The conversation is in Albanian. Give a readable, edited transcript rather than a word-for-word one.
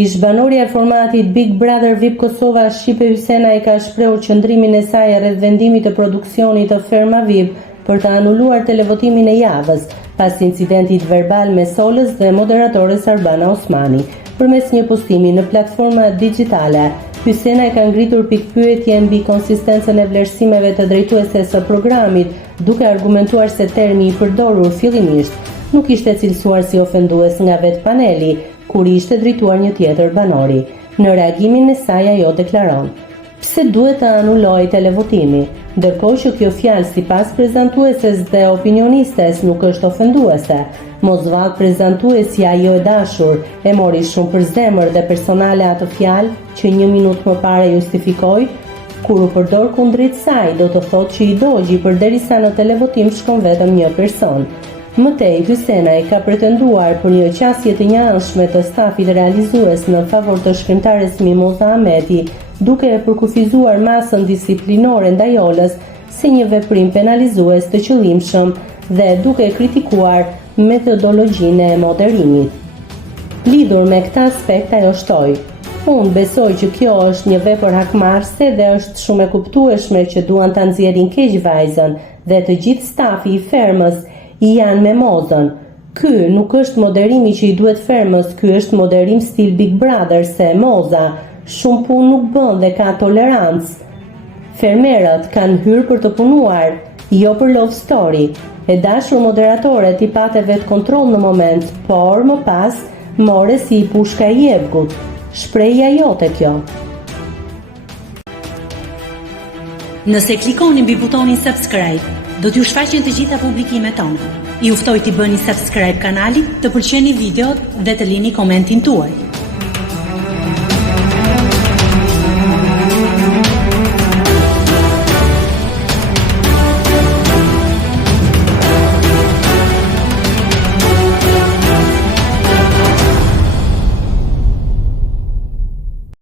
Ish banorja e formatit Big Brother VIP Kosova Shqipe Hysena i ka shprehur qëndrimin e saj rreth vendimit të produksionit të Ferma VIP për të anuluar televotimin e javës, pas incidentit verbal me Solës dhe moderatores Arbana Osmani. Përmes një postimi në platforma digjitale, Hysena e ka ngritur pikpyetje mbi konsistencën e vlerësimeve të drejtuesës së programit, duke argumentuar se termi i përdorur fillimisht nuk ishte cilësuar si ofendues nga vetë paneli, kur ishte drejtuar një tjetër banori. Në reagimin e saj ajo deklaron: "Pse duhet të anuloj televotimi?" Ndërkohë që kjo fjalë sipas prezantueses dhe opinionistes nuk është ofenduese. Mosvallë prezantuesja Jo e dashur e mori shumë për zemër dhe personale atë fjalë që një minutë më parë justifikoi, kur u përdor kundrejt saj, do të thotë që i dogji përderisa në televotim shkon vetëm një person. Mëtej, Hysena i ka pretenduar për një qasje të njëanshme të stafit realizues në favor të shkrimtares Mimoza Ahmeti, duke e përkufizuar masën disiplinore ndaj Olës si një veprim penalizues të qëllimshëm dhe duke kritikuar metodologjinë e moderimit. Lidhur me këtë aspekt ajo shtoi: "Unë besoj që kjo është një vepër hakmarrëse dhe është shumë e kuptueshme që duan ta nxjerrin keq vajzën dhe të gjithë stafi i Fermës i janë me Mozën. Ky nuk është moderimi që i duhet Fermës, ky është moderim stil Big Brother, se Moza shumë punë nuk bën dhe ka tolerancë. Fermerët kanë hyrë për të punuar, jo për love story. E dashur moderatore ti pate vetë kontroll në moment, por më pas more si i pushka i jevgut. Shprehja jote kjo." Nëse klikoni mbi butonin subscribe, do t'ju shfaqen të gjitha publikimet tona. Ju ftoj t'i bëni subscribe kanalit, të pëlqeni videot dhe të lini komentin tuaj.